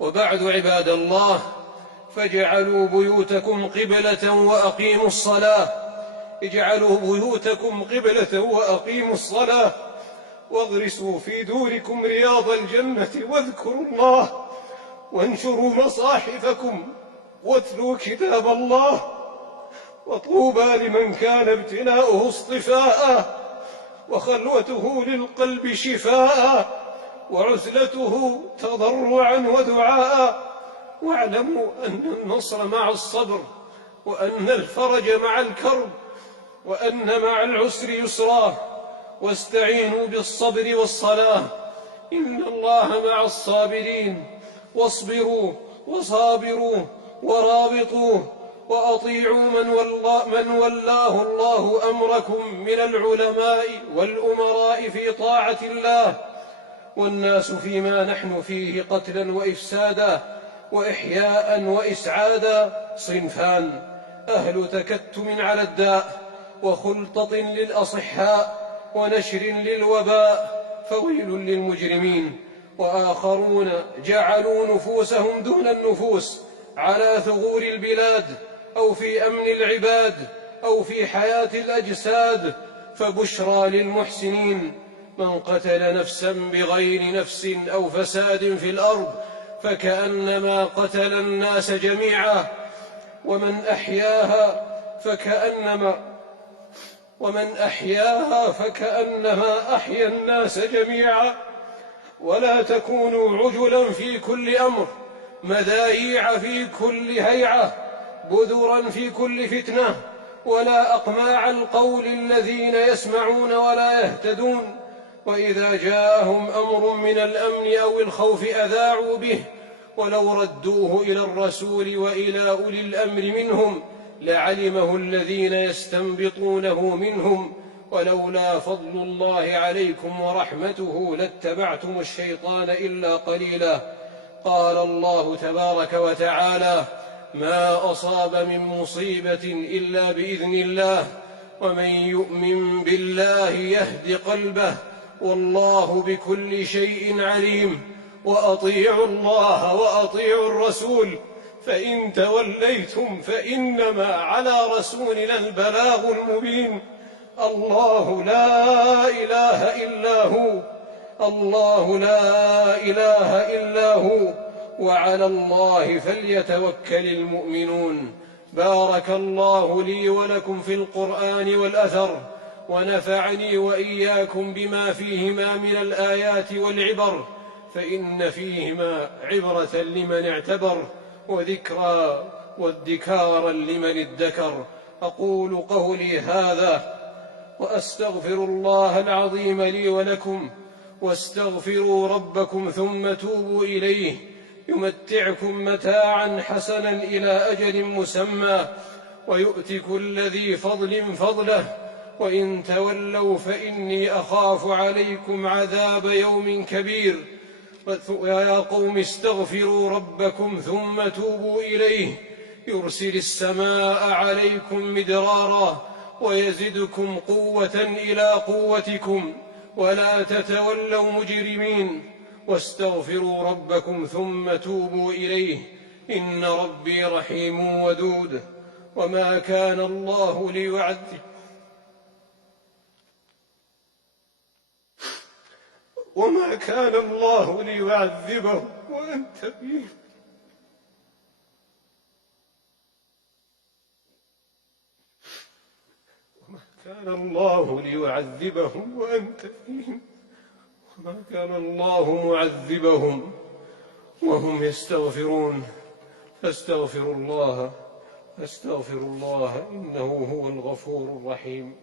وبعد عباد الله فاجعلوا بيوتكم قبلة وأقيموا الصلاة. اجعلوا بيوتكم قبلة وأقيموا الصلاة واغرسوا في دوركم رياض الجنة واذكروا الله وانشروا مصاحفكم واتلوا كتاب الله. وطوبى لمن كان ابتلاؤه اصطفاء وخلوته للقلب شفاء وعزلته تضرعا ودعاء. واعلموا أن النصر مع الصبر وأن الفرج مع الكرب وأن مع العسر يسرا. واستعينوا بالصبر والصلاة إن الله مع الصابرين. واصبروا وصابروا ورابطوا وأطيعوا من ولاه الله أمركم من العلماء والأمراء في طاعة الله. والناس فيما نحن فيه قتلا وإفسادا وإحياء وإسعادا صنفان: أهل تكتم على الداء وخلطة للأصحاء ونشر للوباء فويل للمجرمين. وآخرون جعلوا نفوسهم دون النفوس على ثغور البلاد أو في أمن العباد أو في حياة الأجساد فبشرى للمحسنين. من قتل نفسا بغير نفس أو فساد في الأرض فكأنما قتل الناس جميعا ومن أحياها فكأنما أحيا الناس جميعا. ولا تكونوا عجلا في كل أمر مذايع في كل هيعة بذرا في كل فتنة ولا أقماع القول الذين يسمعون ولا يهتدون. وإذا جاءهم أمر من الأمن أو الخوف أذاعوا به ولو ردوه إلى الرسول وإلى أولي الأمر منهم لعلمه الذين يستنبطونه منهم ولولا فضل الله عليكم ورحمته لاتبعتم الشيطان إلا قليلا. قال الله تبارك وتعالى: ما أصاب من مصيبة إلا بإذن الله ومن يؤمن بالله يهد قلبه والله بكل شيء عليم. وأطيعوا الله وأطيعوا الرسول فإن توليتم فإنما على رسولنا البلاغ المبين. الله لا إله إلا هو وعلى الله فليتوكل المؤمنون. بارك الله لي ولكم في القرآن والأثر ونفعني وإياكم بما فيهما من الآيات والعبر فإن فيهما عبرة لمن اعتبر وذكرى وادكارا لمن ادكر. أقول قولي هذا وأستغفر الله العظيم لي ولكم واستغفروا ربكم ثم توبوا إليه يمتعكم متاعا حسنا إلى أجل مسمى ويؤتي كل ذي فضل فضله وإن تولوا فإني أخاف عليكم عذاب يوم كبير. يا قوم استغفروا ربكم ثم توبوا إليه يرسل السماء عليكم مدرارا ويزدكم قوة إلى قوتكم ولا تتولوا مجرمين. واستغفروا ربكم ثم توبوا إليه إن ربي رحيم ودود. وما كان الله ليعذبهم وأنت فيهم وما كان الله معذبهم وهم يستغفرون. فاستغفروا الله إنه هو الغفور الرحيم.